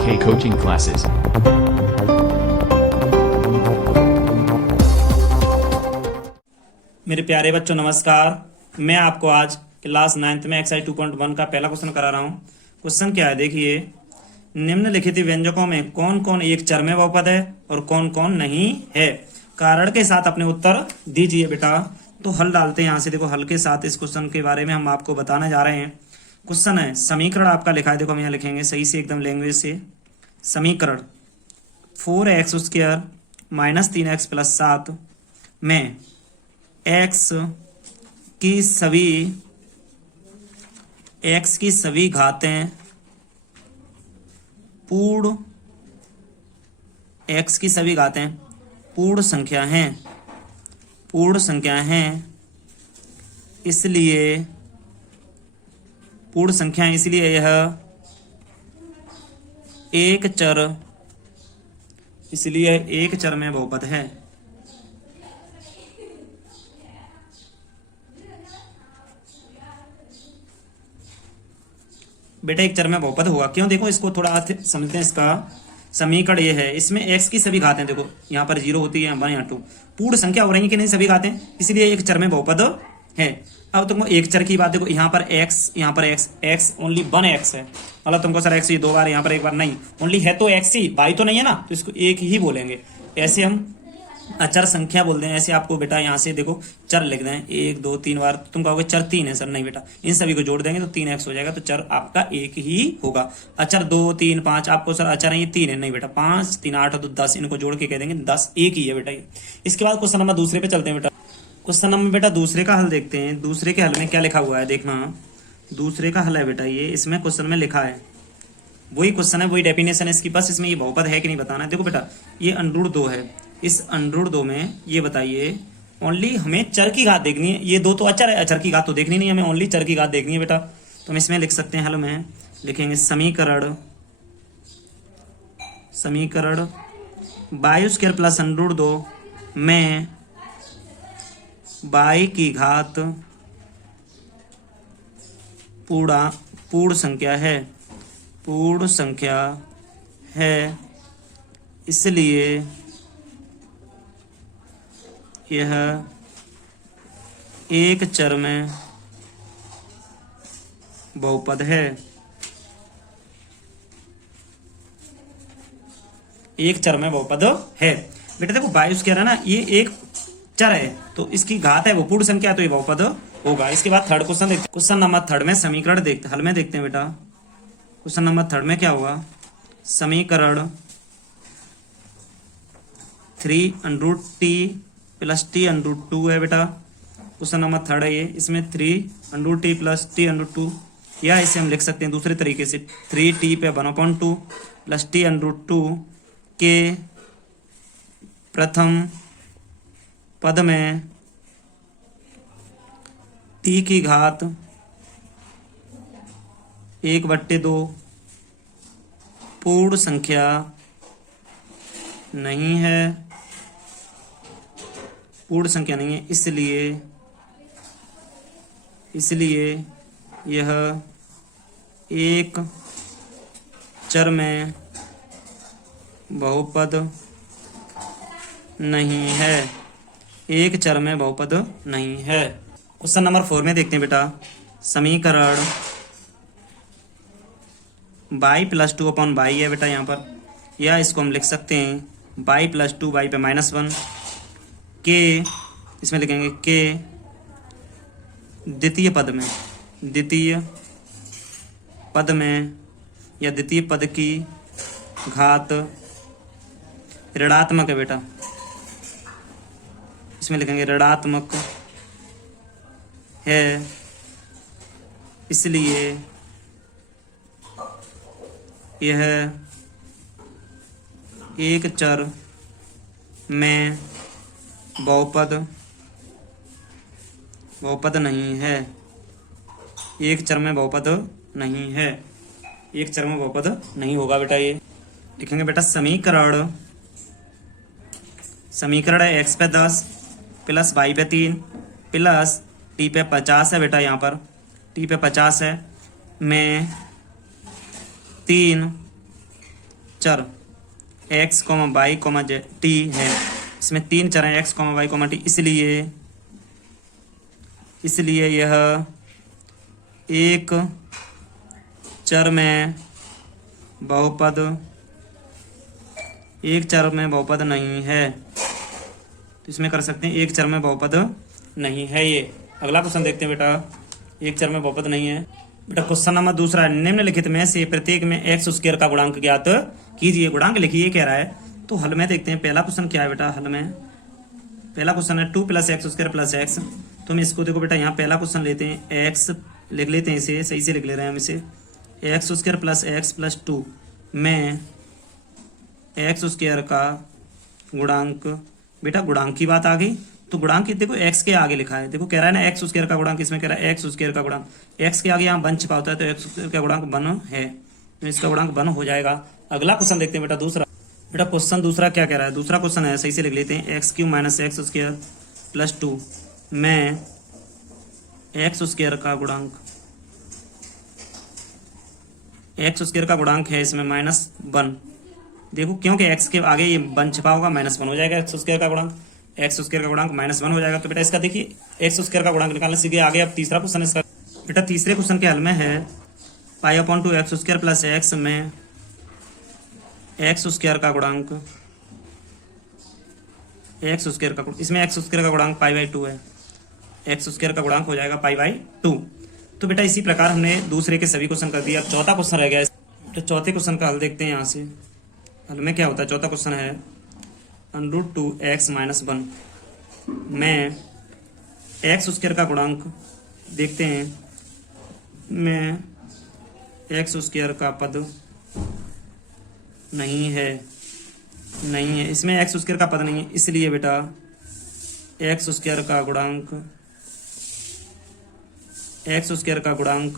K coaching classes. मेरे प्यारे बच्चों नमस्कार। मैं आपको आज क्लास 9th में एक्सरसाइज 2.1 का पहला क्वेश्चन करा रहा हूँ। क्वेश्चन क्या है देखिए, निम्नलिखित व्यंजकों में कौन कौन एक चर में बहुपद है और कौन कौन नहीं है। कारण के साथ अपने उत्तर दीजिए बेटा। तो हल डालते हैं यहाँ से। देखो हल के साथ इस क्वेश्चन के बारे में हम आपको बताने जा रहे हैं। क्वेश्चन है, समीकरण आपका लिखा है, देखो हम यहाँ लिखेंगे सही से एकदम लैंग्वेज से। समीकरण 4x² माइनस 3x प्लस 7 में x की सभी घातें पूर्ण x की सभी घातें पूर्ण संख्या हैं, इसलिए पूर्ण संख्या है, इसलिए यह एक चर में बहुपद है। बेटा एक चर में बहुपद होगा क्यों, देखो इसको थोड़ा समझते हैं। इसका समीकरण ये है, इसमें x की सभी घातें, देखो यहाँ पर 0 होती है, 1 या 2 पूर्ण संख्या हो रही है कि नहीं सभी घातें, इसलिए एक चर में बहुपद है। अब तुमको एक चर की बात देखो, यहाँ पर x ओनली 1x है, मतलब तुमको सर x ही 2 बार, यहाँ पर एक बार नहीं, ओनली है तो x ही, बाई तो नहीं है ना, तो इसको एक ही बोलेंगे। ऐसे हम अचर संख्या बोलते हैं। ऐसे आपको बेटा यहाँ से देखो चर लिख दें 1 2 3 बार, तुम कहोगे चर 3 है सर, नहीं बेटा, इन सभी को जोड़ देंगे तो 3x हो जाएगा, तो चर आपका एक ही होगा। अचर 2 3 5 आपको सर अचर है ये 3 है, नहीं बेटा 5 3 8 तो 10, इनको जोड़ के कह देंगे 10, एक ही है बेटा ये। इसके बाद क्वेश्चन नंबर दूसरे पे चलते हैं बेटा। क्वेश्चन नंबर बेटा दूसरे का हल देखते हैं। दूसरे के हल में क्या लिखा हुआ है देखना, दूसरे का हल है बेटा ये, इसमें क्वेश्चन में लिखा है वही क्वेश्चन है, वही डेफिनेशन है इसकी, बस इसमें ये बहुपद है कि नहीं बताना है। देखो बेटा ये √2 है, इस √2 में ये बताइए ओनली हमें चर की घात देखनी है, ये 2 तो अचर है, अचर की घात तो देखनी नहीं, हमें ओनली चर की घात देखनी है बेटा। तो हम इसमें लिख सकते हैं, हल में लिखेंगे समीकरण y² प्लस √2 में y की घात पूर्ण संख्या है, इसलिए यह एक चर में बहुपद है। एक चर में बहुपद है बेटा। देखो y² है ना, ये एक चर है तो इसकी घात है वो पूर्ण संख्या, तो ये बहुपद होगा। इसके बाद थर्ड क्वेश्चन देखते हैं। क्वेश्चन नंबर 3 में समीकरण देखते हल में देखते हैं बेटा। क्वेश्चन नंबर 3 में क्या होगा, समीकरण 3√t प्लस t√2 है बेटा। क्वेश्चन नंबर 3 है ये, इसमें 3√t प्लस t√2, या इसे हम लिख सकते हैं दूसरे तरीके से 3t पे 1/2 प्लस t√2 के प्रथम पद में t की घात 1/2 पूर्ण संख्या नहीं है, इसलिए यह एक चर में बहुपद नहीं है, एक चर में बहुपद नहीं है। क्वेश्चन नंबर 4 में देखते हैं बेटा। समीकरण y + 2/y है बेटा यहाँ पर, या इसको हम लिख सकते हैं y + 2y पे -1 के, इसमें लिखेंगे के द्वितीय पद में या द्वितीय पद की घात ऋणात्मक है बेटा, इसमें लिखेंगे ऋणात्मक है, इसलिए यह एक चर में बहुपद नहीं है, एक चर में बहुपद नहीं है, एक चर में बहुपद नहीं होगा बेटा। ये लिखेंगे बेटा समीकरण है x पे 10 प्लस y पे 3 प्लस t पे 50 है बेटा, यहाँ पर t पे 50 है, में 3 चर x, y, t है। इसमें 3 चर हैं x, y, t, इसलिए यह एक चर में बहुपद नहीं है। तो इसमें कर सकते हैं एक चर में बहुपद नहीं है। ये अगला क्वेश्चन देखते हैं बेटा, एक चर में बहुपद नहीं है। बेटा क्वेश्चन नंबर दूसरा है, निम्नलिखित में से प्रत्येक में एक्स स्क्वायर का गुणांक ज्ञात कीजिए। गुणांक लिखिए कह रहा है। तो हल में देखते हैं पहला क्वेश्चन क्या है बेटा। हल में पहला क्वेश्चन है 2 + x² + x। तो हम इसको देखो बेटा, यहाँ पहला क्वेश्चन लेते हैं, x लिख लेते हैं, इसे सही से लिख ले रहे हैं हम इसे। x² + x + 2 में x² का गुणांक। बेटा गुणांक की बात आ गई, तो गुणांक देखो x के आगे लिखा है। देखो कह रहा है ना x² का गुणांक, इसमें कह रहा है x² का गुणांक, x के आगे यहाँ 1 छिपा होता है, तो x² का गुणांक 1 है, तो इसका गुणांक 1 हो जाएगा। अगला क्वेश्चन देखते हैं बेटा दूसरा। बेटा क्वेश्चन दूसरा क्या कह रहा है, दूसरा क्वेश्चन है, सही से लिख लेते हैं, x³ - x² + 2 में x² का गुणांक। x² का गुणांक है इसमें -1। देखो क्योंकि x के आगे ये 1 छिपा होगा, -1 हो जाएगा x² का गुणांक। x² का गुणांक -1 हो जाएगा। तो बेटा इसका देखिए x² का गुणांक निकालने सीधे आगे। अब तीसरा क्वेश्चन इसका बेटा, तीसरे क्वेश्चन के हल में है π/2 x² + x में x² का गुणांक, x² का, इसमें x² का गुणांक π/2 है, x² का गुणांक हो जाएगा π/2। तो बेटा इसी प्रकार हमने दूसरे के सभी क्वेश्चन कर दिए। अब चौथा क्वेश्चन रह गया। तो चौथे क्वेश्चन का हल देखते हैं। यहाँ से हल में क्या होता है, चौथा क्वेश्चन है √2x - 1 में x² का गुणांक देखते हैं, में x² का पद नहीं है, इसमें x² का पद नहीं है, इसलिए बेटा x² का गुणांक, x² का गुणांक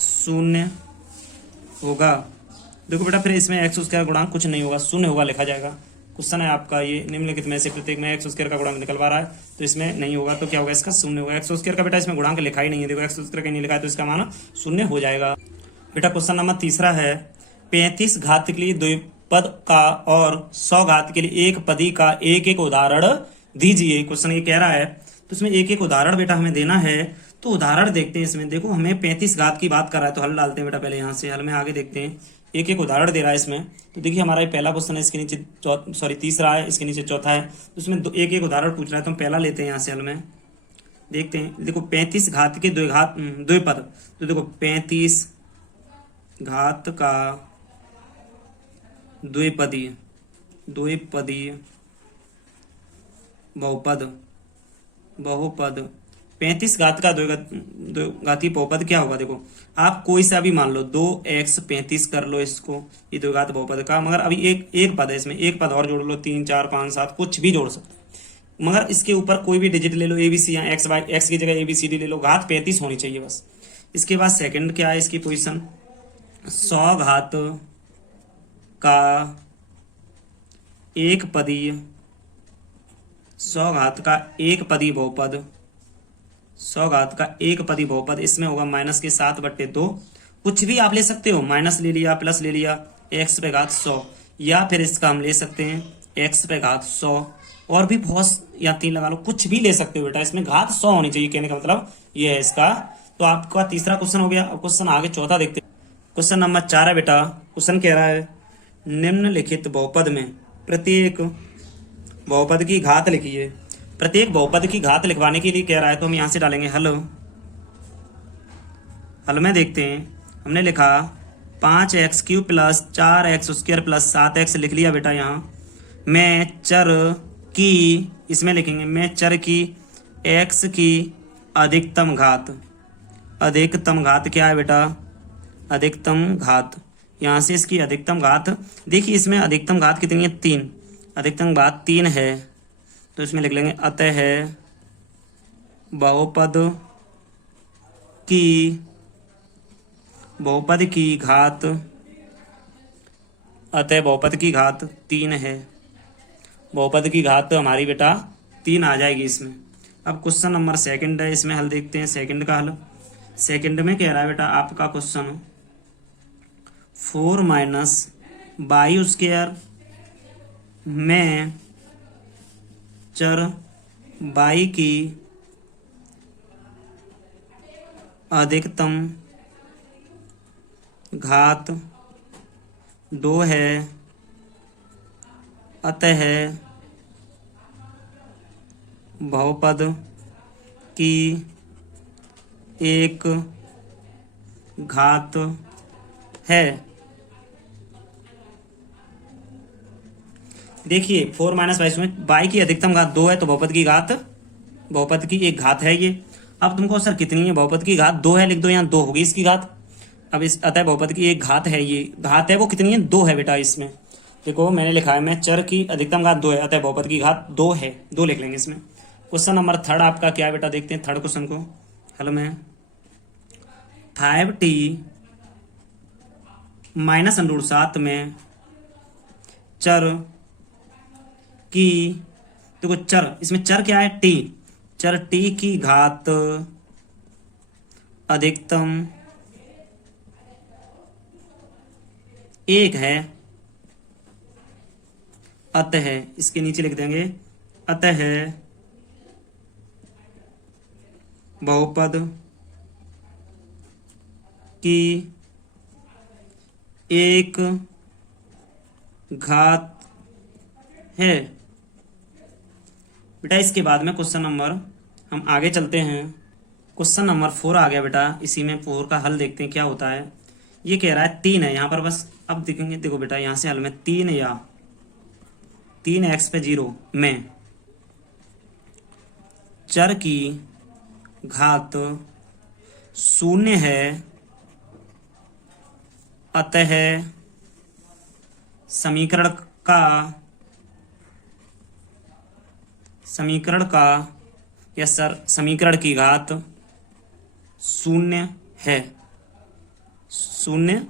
0 होगा। देखो बेटा फिर इसमें x² का गुणांक कुछ नहीं होगा, 0 होगा लिखा जाएगा। क्वेश्चन है आपका ये, निम्नलिखित में से प्रत्येक में x² का गुणांक निकलवा रहा है, तो इसमें नहीं होगा, तो क्या होगा, इसका 0 होगा। x² का बेटा इसमें गुणांक लिखा ही नहीं है, देखो x² का नहीं लिखा है, तो इसका मान 0 हो जाएगा। बेटा क्वेश्चन नंबर तीसरा है, 35 घात के लिए द्विपद का और 100 घात के लिए एक पदी का एक एक उदाहरण दीजिए। क्वेश्चन ये कह रहा है, तो इसमें एक एक उदाहरण बेटा हमें देना है। तो उदाहरण देखते हैं इसमें। देखो हमें 35 घात की बात कर रहा है, तो हल डालते हैं बेटा पहले। यहाँ से हल में आगे देखते हैं, एक एक उदाहरण दे रहा है इसमें। तो देखिए हमारा ये पहला क्वेश्चन है, इसके नीचे तीसरा है, इसके नीचे चौथा है, तो इसमें एक एक उदाहरण पूछ रहा है। तो हम पहला लेते हैं यहाँ से, हल में देखते हैं। देखो 35 घात के द्विपद, तो देखो 35 घात का द्विपदीय बहुपद 35 घात का द्विघाती बहुपद क्या होगा। देखो आप कोई सा भी मान लो, 2x 35 कर लो इसको, ये द्विघात बहुपद का। मगर अभी एक पद है, इसमें एक पद और जोड़ लो, 3 4 5 7 कुछ भी जोड़ सकते हैं। मगर इसके ऊपर कोई भी डिजिट ले लो, ABC या x की जगह ABCD ले लो, घात 35 होनी चाहिए बस। इसके बाद सेकंड क्या है इसकी पोजीशन, 100 घात का एक पदीय, 100 घात का एक पदी बहुपद, 100 घात का एक पदी बहुपद। इसमें होगा -7/2। कुछ भी आप ले सकते हो, माइनस ले लिया, प्लस ले लिया, x/100, या फिर इसका हम ले सकते हैं x/100, और भी बहुत, या 3 लगा लो, कुछ भी ले सकते हो बेटा। इसमें घात 100 होनी चाहिए, कहने का मतलब ये है इसका। तो आपका तीसरा क्वेश्चन हो गया। अब क्वेश्चन आगे चौथा देखते हैं। क्वेश्चन नंबर 4 है बेटा। क्वेश्चन कह रहा है, निम्नलिखित बहुपद में प्रत्येक बहुपद की घात लिखिए। प्रत्येक बहुपद की घात लिखवाने के लिए कह रहा है, तो हम यहां से डालेंगे हल में देखते हैं। हमने लिखा 5x³ + 4x² + 7x लिख लिया बेटा। यहाँ मैं चर की, इसमें लिखेंगे मैं चर की x की अधिकतम घात। अधिकतम घात क्या है बेटा, अधिकतम घात, यहाँ से इसकी अधिकतम घात देखिए। इसमें अधिकतम घात कितनी है, 3, अधिकतम घात 3 है, तो इसमें लिख लेंगे अतः बहुपद की घात, अतः बहुपद की घात 3 है। बहुपद की घात तो हमारी बेटा 3 आ जाएगी इसमें। अब क्वेश्चन नंबर सेकंड है, इसमें हल देखते हैं। सेकंड का हल, सेकंड में कह रहा है बेटा आपका क्वेश्चन, 4 माइनस बाई स्क्वायर में चर बाई की अधिकतम घात 2 है, अतः बहुपद की एक घात है। देखिए 4 माइनस बाई में बाई की अधिकतम घात 2 है, तो बहुपद की एक घात है ये। अब तुमको सर कितनी है, बहुपद की घात 2 है, लिख दो, यहाँ 2 होगी इसकी घात। अब इस अतः बहुपद की एक घात है, ये घात है वो कितनी है, 2 है बेटा। इसमें देखो मैंने लिखा है, मैं चर की अधिकतम घात 2 है, अतः बहुपद की घात 2 है, 2 लिख लेंगे इसमें। क्वेश्चन नंबर 3 आपका क्या है बेटा, देखते हैं थर्ड क्वेश्चन को। हल में 5t माइनस √7 में चर की, देखो चर, इसमें चर क्या है, t, चर t की घात अधिकतम 1 है, अतः इसके नीचे लिख देंगे, अतः बहुपद की एक घात है। बेटा इसके बाद में क्वेश्चन नंबर, हम आगे चलते हैं, क्वेश्चन नंबर 4 आ गया बेटा। इसी में 4 का हल देखते हैं क्या होता है। ये कह रहा है 3 है यहाँ पर, बस अब देखेंगे। देखो बेटा यहाँ से हल में 3 या 3x पे 0 में चर की घात 0 है, अतः समीकरण का यस सर, समीकरण की घात 0 है, 0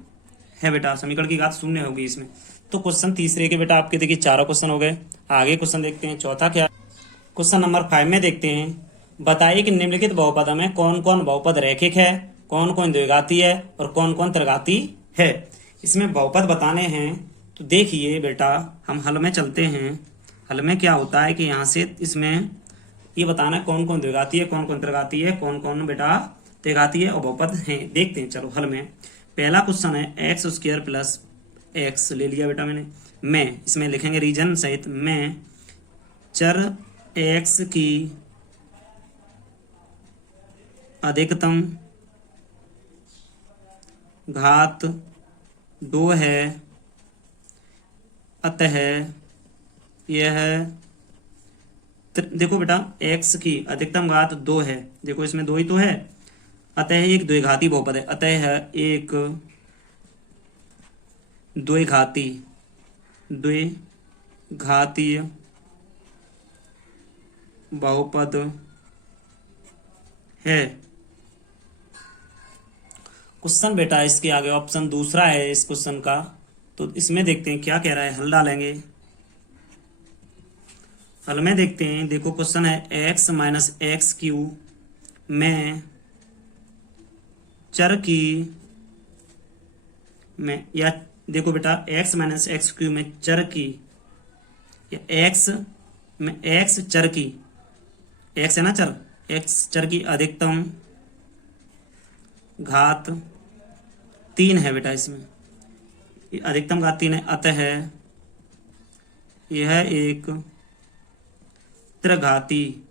है बेटा, समीकरण की घात 0 होगी इसमें। तो क्वेश्चन तीसरे के बेटा आपके देखिए 4 क्वेश्चन हो गए। आगे क्वेश्चन देखते हैं चौथा क्या। क्वेश्चन नंबर 5 में देखते हैं, बताइए कि निम्नलिखित बहुपद में कौन कौन बहुपद रैखिक है, कौन कौन द्विघाती है और कौन कौन त्रिघाती है। इसमें बहुपद बताने हैं, तो देखिए बेटा हम हल में चलते हैं। हल में क्या होता है कि यहाँ से इसमें ये बताना है कौन कौन द्विघाती है, कौन कौन त्रिघाती है, कौन कौन बेटा त्रिघाती है और बहुपद है। देखते हैं चलो हल में। पहला क्वेश्चन है x² प्लस x ले लिया बेटा मैंने, मैं इसमें लिखेंगे रीजन सहित, मैं चर x की अधिकतम घात 2 है, अतः यह देखो बेटा x की अधिकतम घात 2 है, देखो इसमें 2 ही तो है, अतः एक द्विघाती बहुपद है, अतः है एक द्विघातीय बहुपद है। क्वेश्चन बेटा इसके आगे ऑप्शन दूसरा है इस क्वेश्चन का, तो इसमें देखते हैं क्या कह रहा है, हल डालेंगे। हल में देखते हैं, देखो क्वेश्चन है x माइनस एक्स क्यू में चर की, में या देखो बेटा x माइनस एक्स क्यू में चर की, या x में x चर की, x है ना चर, x चर की अधिकतम घात 3 है बेटा। इसमें अधिकतम घात 3 है, अतः यह एक त्रिघाती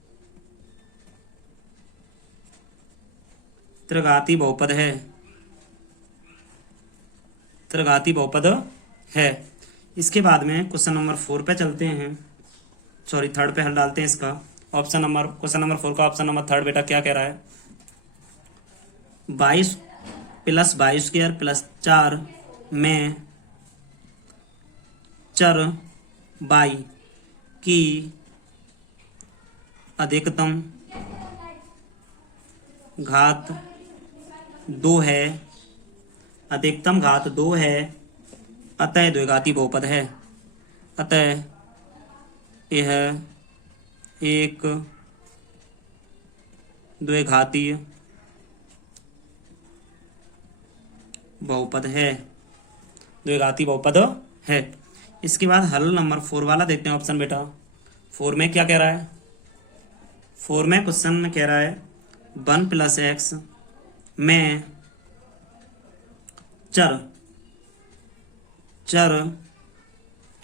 बहुपद है, त्रिघाती बहुपद है। इसके बाद में क्वेश्चन नंबर 4 पे चलते हैं, सॉरी 3 पे हल डालते हैं इसका। ऑप्शन नंबर, क्वेश्चन नंबर 4 का ऑप्शन नंबर 3 बेटा क्या कह रहा है, 22 प्लस 22² प्लस 4 में चर बाई की अधिकतम घात 2 है, अधिकतम घात 2 है, अतः द्विघाती बहुपद है, अतः यह एक द्विघातीय बहुपद है। द्विघाती बहुपद है। इसके बाद हल नंबर 4 वाला देखते हैं ऑप्शन बेटा। 4 में क्या कह रहा है? 4 में क्वेश्चन में कह रहा है 1 + x में चर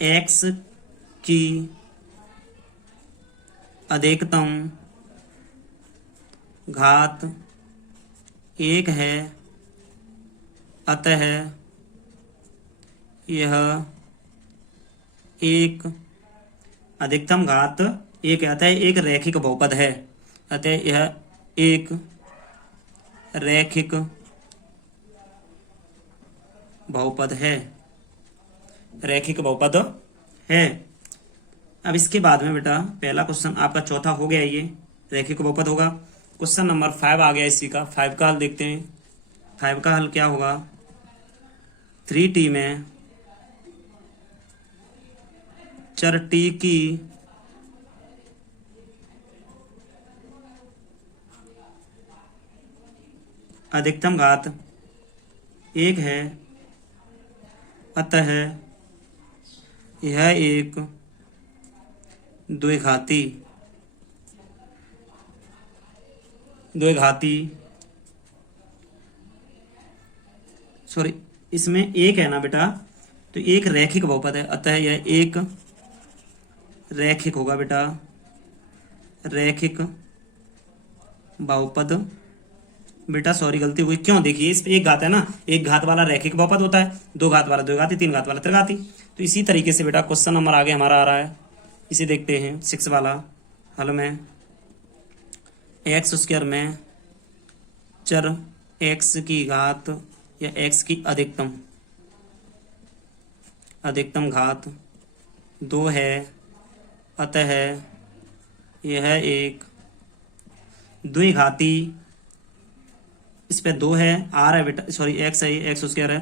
x की अधिकतम घात 1 है, अतः यह एक अधिकतम घात 1 है, अतः एक रैखिक बहुपद है। अतः यह एक रैखिक बहुपद है, रैखिक बहुपद है। अब इसके बाद में बेटा पहला क्वेश्चन आपका चौथा हो गया, ये रैखिक बहुपद होगा। क्वेश्चन नंबर 5 आ गया इसी का। 5 का हल देखते हैं। 5 का हल क्या होगा? 3t में चर t की अधिकतम घात 1 है, अतः यह एक द्विघाती सॉरी, इसमें एक है ना बेटा, तो एक रैखिक बहुपद है, अतः यह एक रैखिक होगा बेटा, रैखिक बहुपद। बेटा सॉरी गलती हुई, क्यों? देखिए इस पे एक घात है ना, एक घात वाला रैखिक बहुपद होता है, 2 घात वाला द्विघाती, 3 घात वाला त्रिघाती। तो इसी तरीके से बेटा क्वेश्चन नंबर आगे हमारा आ रहा है, इसे देखते हैं 6 वाला हल में। x² में चर x की घात या x की अधिकतम घात 2 है, अतः यह एक द्विघाती, इस पे 2 है, r है बेटा, सॉरी x है, x² है,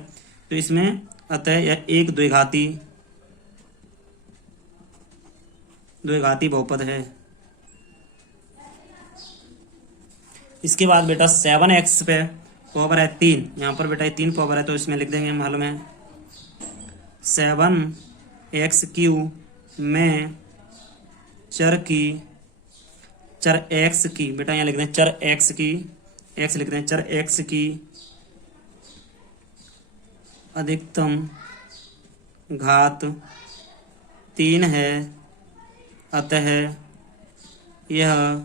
तो इसमें अतः यह एक द्विघाती बहुपद है। इसके बाद बेटा 7x पे पावर है 3, यहाँ पर बेटा 3 पावर है, तो इसमें लिख देंगे हम हल में 7x³ में चर x की, बेटा यहाँ लिख दें चर x की, x लिख दें चर x की अधिकतम घात 3 है, अतः यह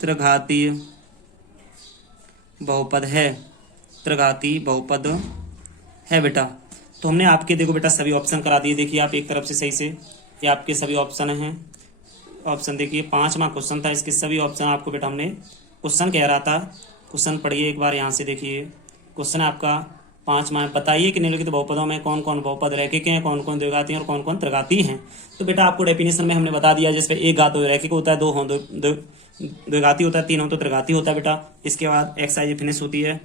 त्रिघातीय बहुपद है, त्रिघाती बहुपद है बेटा। तो हमने आपके देखो बेटा सभी ऑप्शन करा दिए, देखिए आप एक तरफ से सही से, ये आपके सभी ऑप्शन हैं। ऑप्शन देखिए 5वां क्वेश्चन था, इसके सभी ऑप्शन आपको बेटा हमने क्वेश्चन कह रहा था, क्वेश्चन पढ़िए एक बार, यहाँ से देखिए क्वेश्चन आपका 5वां, बताइए कि निम्नलिखित बहुपदों में कौन कौन बहुपद रैखिक हैं, कौन कौन द्विघाती हैं और कौन कौन त्रिघाती हैं। तो बेटा आपको डेफिनेशन में हमने बता दिया, जिसपे एक घात हो रैखिक होता है, 2 हो द्विघाती होता है, 3 हो तो त्रिघाती होता है बेटा। इसके बाद एक्सरसाइज फिनिश होती है।